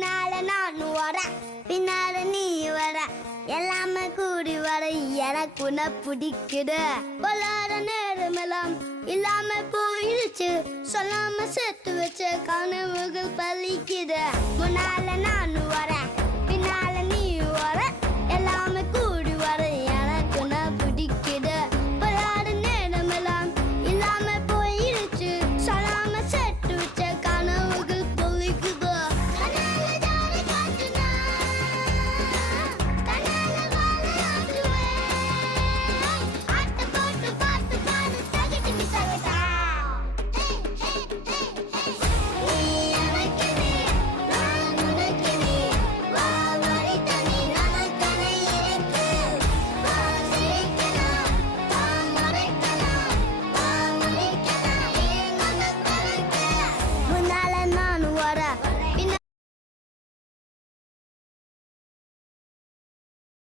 முன்னால நான் வர பின்னால நீ வர எல்லாமே கூடி வர எனக்கு உன்னை பிடிக்குது பொல்லாத நேரமெல்லாம் இல்லாம போயிடுச்சு சொல்லாம சேர்த்து வச்ச கனவுகள் பலிக்குது முன்னால நான்